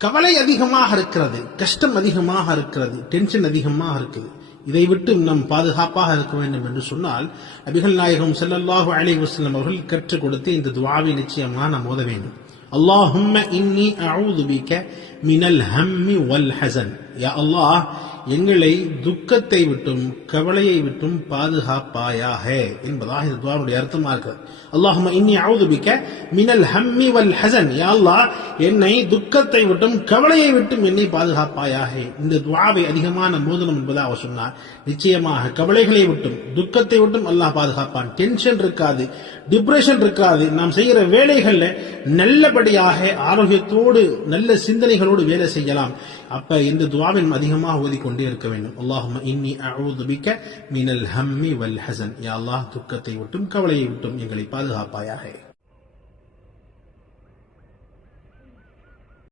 கவலை அதிகமாக இருக்கிறது, கஷ்டம் அதிகமாக இருக்கிறது, டென்ஷன் அதிகமாக இருக்குது. இதை விட்டு நாம் பாதுகாப்பாக இருக்க வேண்டும் என்று சொன்னால் நபிகள் நாயகம் ஸல்லல்லாஹு அலைஹி வஸல்லம் அவர்கள் கற்றுக் கொடுத்து இந்த துஆவை நிச்சயமாக நாம் ஓத வேண்டும். அல்லாஹும்ம இன்னி அஊது பிக மினல் ஹம்மி வல் ஹஸன். யா அல்லாஹ், எங்களை துக்கத்தை விட்டும் கவலையை விட்டும் பாதுகாப்பாயாக என்பதாக இந்த துஆவுடைய அர்த்தமாக இருக்கிறது. அல்லாஹும்ம இன்னி அஊது பிக மினல் ஹம்மி வல் ஹஸன். யா அல்லாஹ், என்னை துக்கத்தை விட்டும் கவலையை விட்டும் என்னை பாதுகாப்பாயாக. இந்த துஆவை அதிகமான மோதனம் என்பதாக அவர் சொன்னார். நிச்சயமாக கவலைகளை விட்டும் துக்கத்தை விட்டும் அல்லாஹ் பாதுகாப்பான். டென்ஷன் இருக்காது, டிப்ரெஷன் இருக்காது. நாம் செய்கிற வேலைகள்ல நல்லபடியாக ஆரோக்கியத்தோடு நல்ல சிந்தனைகளோடு வேலை செய்யலாம். அப்ப இந்த துஆவின் அதிகமாக ஓதிக்கொண்டே இருக்க வேண்டும். அல்லாஹும்ம இன்னி அஊது பிக மினல் ஹம்மி வல் ஹஸன். யா அல்லாஹ், துக்கத்தை விட்டும் கவலையை விட்டும் எங்களை பாதுகாப்பாயாக.